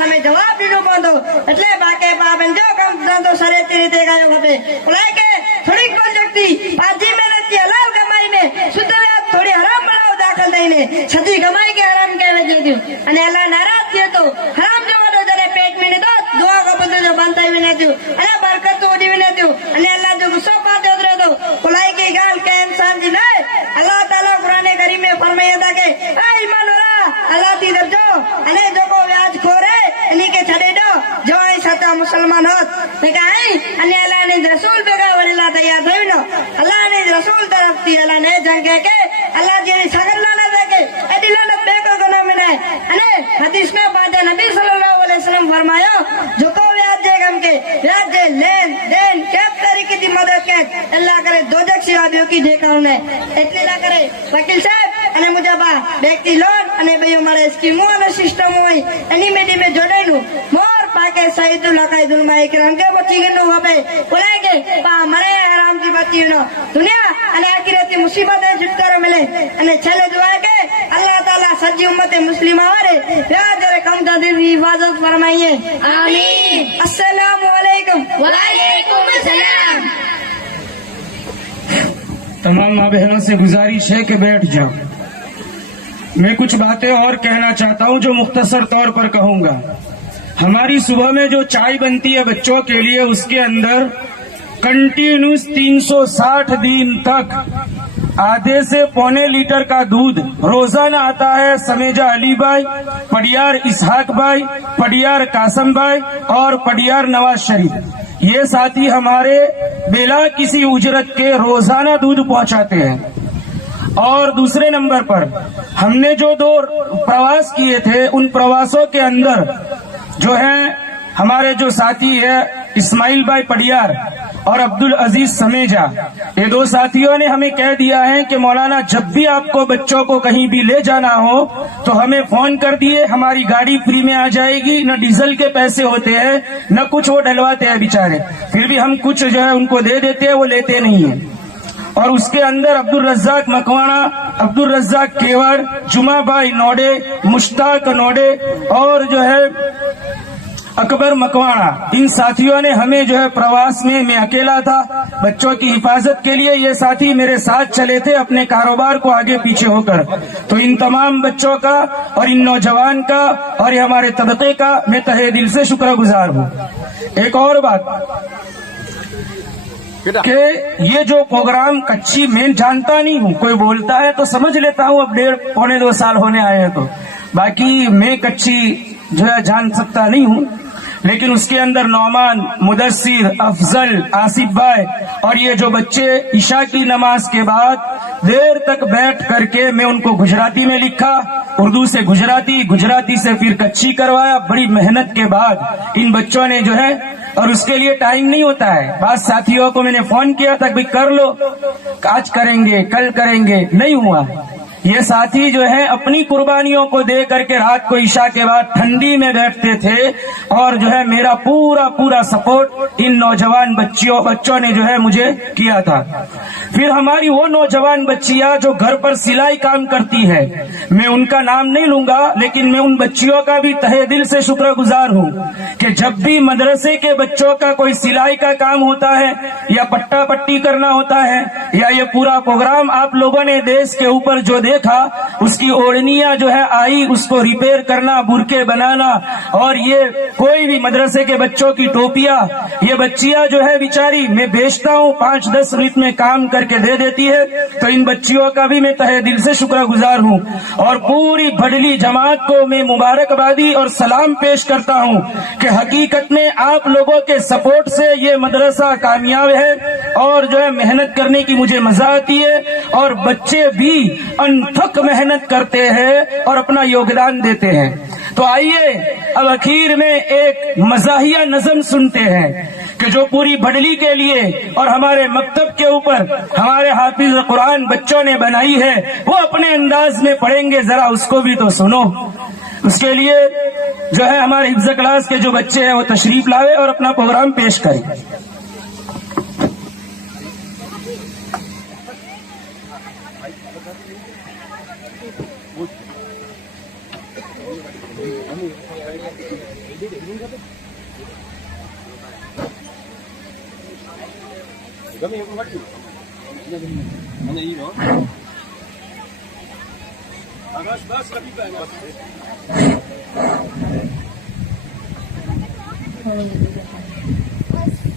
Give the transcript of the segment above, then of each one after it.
समय जवाब दीनो पवंदो એટલે બાકે પાબન જો કમ ધંધો સરેતી રીતે કયો ખપે બોલાય કે થોડીક બોલ શક્તિ પાજી મહેનત की हलाल कमाई में शुद्ध व्याज थोड़ी हराम बनाओ दाखल થઈને છતી કમાઈ કે હરામ કહેવે જોયું અને અલ્લાહ નારાજ થયો તો હરામ જો વડો જરે પેટ में तो दुआ को बंदो जो बनता भी नहीं थी अरे बरकत तो ओडी भी नहीं थी અને अल्लाह जो गुस्सा पाते उतरे तो बोलाय की गाल के इंसान जी नहीं अल्लाह ताला कुरान करीम में फरमाया था कि ए ईमान वाला अल्लाह ती दरजो अने जो को व्याज खोरे इन्हीं के छड़े दो जो आई सता मुसलमान होत ने कहा अने अल्लाह ने रसूल बेगा वरेला तैयार थयो न अल्लाह ने रसूल तरफ थी अल्लाह ने जंगे के अल्लाह जी ने सगल लाना दे के एडी लाना बेको गना में नहीं अने हदीस में बात नबी सल्लल्लाहु अलैहि वसल्लम फरमायो जो को व्याज दे गम के व्याज दे लेन देन के तरीके की मदद के अल्लाह करे दोजख से आदियों की देखा उन्हें એટલે ના કરે વકીલ સાહેબ અને મુજબા વ્યક્તિ લોન અને બયો મારે સ્કીમો અને સિસ્ટમ હોય એની મેડી મે જોડાયનું મોર પાકે સહીદુલ હકાઈદુલ માઈકરામ કે બચી ગનું હવે બોલાય કે પા મરે આરામ की बचीनो दुनिया અને આખિરતી મુસીબત છુટકારો મળે અને છેલ્લે દુઆ કે अल्लाह ताला सच्ची उम्मत मुस्लिमा वाले व्याज रे कम दादी की हिफाजत फरमाइए आमीन। अस्सलाम वालेकुम। वालेकुम अस्सलाम। तमाम माँ बहनों से गुजारिश है कि बैठ जाओ। मैं कुछ बातें और कहना चाहता हूँ जो मुख्तसर तौर पर कहूंगा। हमारी सुबह में जो चाय बनती है बच्चों के लिए उसके अंदर कंटिन्यूस 360 दिन तक आधे से पौने लीटर का दूध रोजाना आता है। समेजा अली भाई, पडियार इसहाक भाई, पडियार कासम भाई और पडियार नवाज शरीफ ये साथी हमारे बिना किसी उजरत के रोजाना दूध पहुंचाते हैं। और दूसरे नंबर पर हमने जो 2 प्रवास किए थे उन प्रवासों के अंदर जो है हमारे जो साथी है इस्माइल भाई पडियार और अब्दुल अजीज समेजा ये 2 साथियों ने हमें कह दिया है कि मौलाना जब भी आपको बच्चों को कहीं भी ले जाना हो तो हमें फोन कर दिए, हमारी गाड़ी फ्री में आ जाएगी। न डीजल के पैसे होते हैं न कुछ वो डलवाते हैं बेचारे, फिर भी हम कुछ जो है उनको दे देते हैं, वो लेते नहीं है। और उसके अंदर अब्दुल रज्जाक मकवाना, अब्दुल रज्जाक केवड़, जुमा भाई नोडे, मुश्ताक नोडे और जो है अकबर मकवाना इन साथियों ने हमें जो है प्रवास में मैं अकेला था बच्चों की हिफाजत के लिए ये साथी मेरे साथ चले थे अपने कारोबार को आगे पीछे होकर। तो इन तमाम बच्चों का और इन नौजवान का और ये हमारे तबके का मैं तहे दिल से शुक्रगुजार हूँ। एक और बात कि ये जो प्रोग्राम कच्ची मैं जानता नहीं हूँ, कोई बोलता है तो समझ लेता हूँ, अब 1.5 पौने 2 साल होने आए हैं तो बाकी मैं कच्ची जो है जान सकता नहीं हूँ। लेकिन उसके अंदर नौमान, मुदस्सिर, अफजल, आसिफ भाई और ये जो बच्चे ईशा की नमाज के बाद देर तक बैठ करके मैं उनको गुजराती में लिखा, उर्दू से गुजराती, गुजराती से फिर कच्ची करवाया। बड़ी मेहनत के बाद इन बच्चों ने जो है, और उसके लिए टाइम नहीं होता है। बाद साथियों को मैंने फोन किया था भाई कर लो, आज करेंगे कल करेंगे, नहीं हुआ। ये साथी जो है अपनी कुर्बानियों को दे करके रात को ईशा के बाद ठंडी में बैठते थे और जो है मेरा पूरा सपोर्ट इन नौजवान बच्चों ने जो है मुझे किया था। फिर हमारी वो नौजवान बच्चियां जो घर पर सिलाई काम करती है, मैं उनका नाम नहीं लूंगा लेकिन मैं उन बच्चियों का भी तहे दिल से शुक्रगुजार हूँ कि जब भी मदरसे के बच्चों का कोई सिलाई का काम होता है या पट्टा पट्टी करना होता है या ये पूरा प्रोग्राम आप लोगों ने देश के ऊपर जो देखा, उसकी ओढ़नियां जो है आई उसको रिपेयर करना, बुरके बनाना और ये कोई भी मदरसे के बच्चों की टोपियां, ये बच्चियां जो है बेचारी मैं बेचता हूँ 5-10 मिनट में काम करके दे देती है। तो इन बच्चियों का भी मैं तहे दिल से शुक्रगुजार हूँ और पूरी भडली जमात को मैं मुबारकबादी और सलाम पेश करता हूँ कि हकीकत में आप लोगों के सपोर्ट से ये मदरसा कामयाब है और जो है मेहनत करने की मुझे मजा आती है और बच्चे भी अनथक मेहनत करते हैं और अपना योगदान देते हैं। तो आइए अब आखिर में एक मज़ाहिया नज़म सुनते हैं कि जो पूरी भडली के लिए और हमारे मकतब के ऊपर हमारे हाफिज कुरान बच्चों ने बनाई है, वो अपने अंदाज में पढ़ेंगे, जरा उसको भी तो सुनो। उसके लिए जो है हमारे हिफ्ज़ क्लास के जो बच्चे हैं वो तशरीफ लावे और अपना प्रोग्राम पेश करें।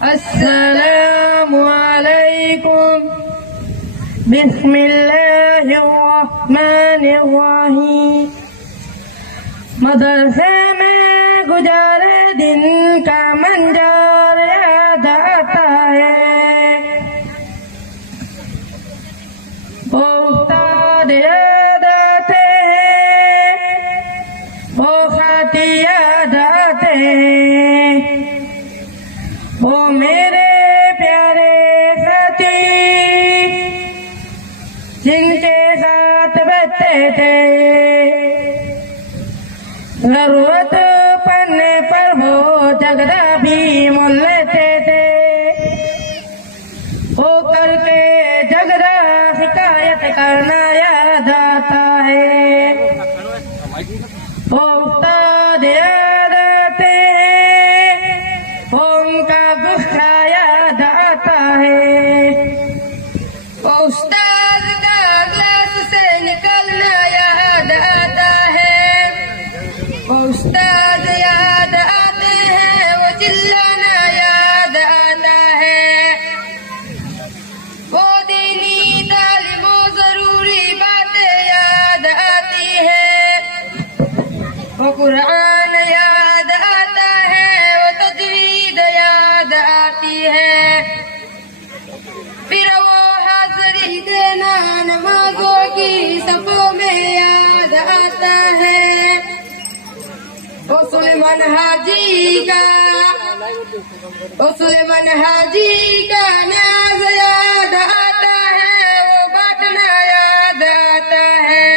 अस्सलामु अलैकुम बिस्मिल्लाहिर्रहमानिर्रहीम। मदरसे में गुजारे दिन का मंजर याद आता है। वो उस्ताद याद आते हैं, वो साथी याद आते हैं, वो मेरे प्यारे साथी जिनके साथ बैठते थे। जरूरत पड़ने पर वो झगड़ा भी मोल लेते थे। वो करके झगड़ा शिकायत करना याद आता है। वो उस्ताद याद आते हैं, वो उनका गुस्सा याद आता है। वो उस्ताद का क्लास से निकलना याद आता है। वो उस्ताद याद आते हैं, वो चिल्लाना याद आता है। वो दीनी तालीमों जरूरी बातें याद आती है। वो कुरान याद आता है, वो तजवीद याद आती है। फिर वो हाजिरी देना नमाजों की सफों में याद आता है। वो सुलेमान हाजी का नाज याद आता है। वो बांटना याद आता है।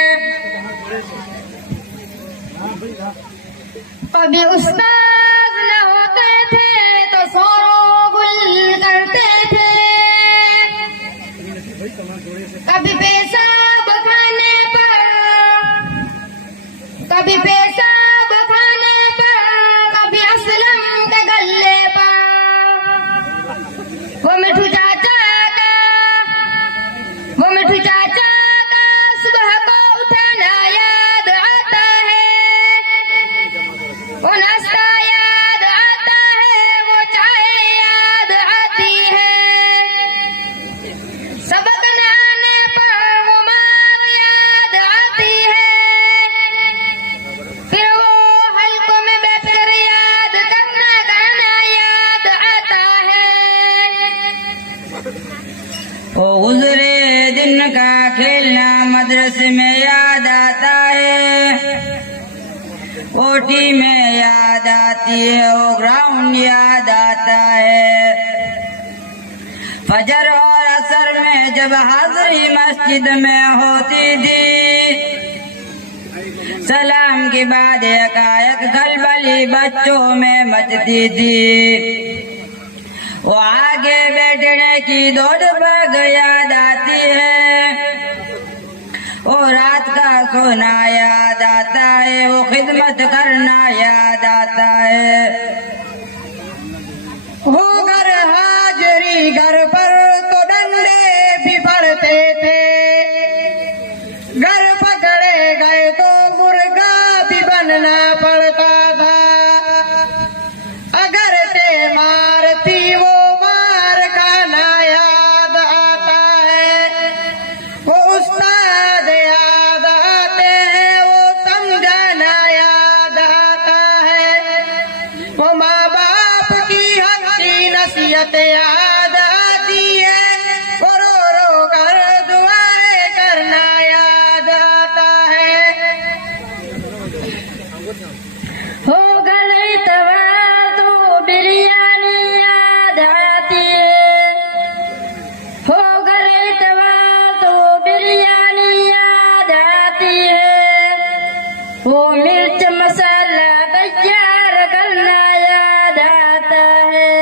कभी उस्ताद न होते थे तो शोरगुल करते थे। कभी पेशाब खाने पर कभी असलम के गले पर वो मिठू चाचा का सुबह को उठाना याद आता है। वो नाश्ता याद आता है, वो चाय याद आती है। सबक न आने पर वो मार याद आती है। फिर वो हल्कों में बैठकर याद करना याद आता है। वो गुजरे दिन का खेलना मदरसे में याद आता है। वो टीमें याद आती है, वो ग्राउंड याद आता है। फजर और असर में जब हाजिरी मस्जिद में होती थी, सलाम के बाद एकाएक खलबली बच्चों में मचती थी। वो आगे बैठने की दौड़ भाग याद आती है। वो रात का सोना याद आता है, वो खिदमत करना याद आता है। हो घर हाजिरी घर पर तो डंडे भी पड़ते थे। घर पकड़े गए तो मुर्गा भी बनना पड़ता था। अगर ते मारती वो मार खाना याद आता है। वो उस्ताद याद आते हैं, वो समझाना याद आता है। वो माँ बाप की हक़ी नसीहत याद आती है। वो रो रो कर दुआएं करना याद आता है। हो गए तवार तो बिरयानी याद आती है। हो गए तवार तो बिरयानी याद आती है। वो मिर्च मसाला तैयार करना याद आता है।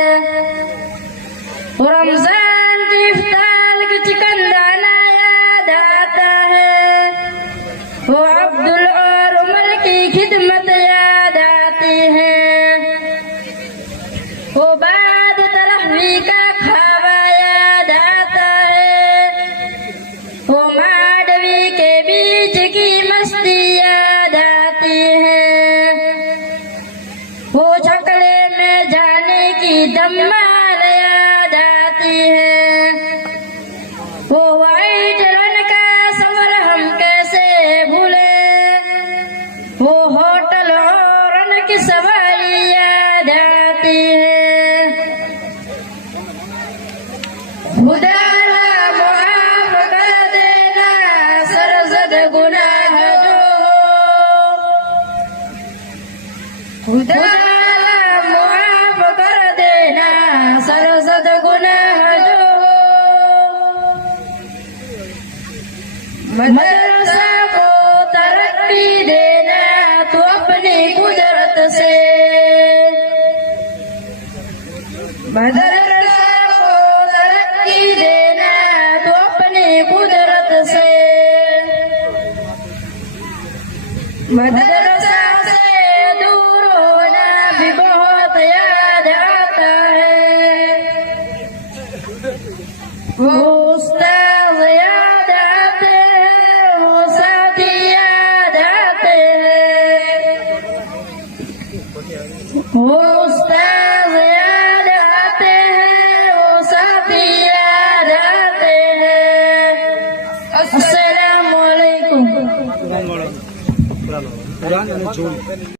वो छकड़े में जाने की दम्माल याद आती है। वो वाइट रन का सफर हम कैसे भूले, वो होटल और रन की सवारी याद आती है। खुदा माफ कर देना सरजद गुनाह जो हो, खुदा माफ कर देना सरजद गुनाह जो हो। मदरसा को तरक्की देना तो अपनी कुदरत से, मदरसा को तरक्की देना तो अपनी कुदरत से। मदरसा से दूर होना भी बहुत याद आता है। वो उस्ताद याद आते हैं, वो साथी याद आते हैं। वो उस्ताद याद आते हैं, वो साथी याद आते हैं। अस्सलामु अलैकुम।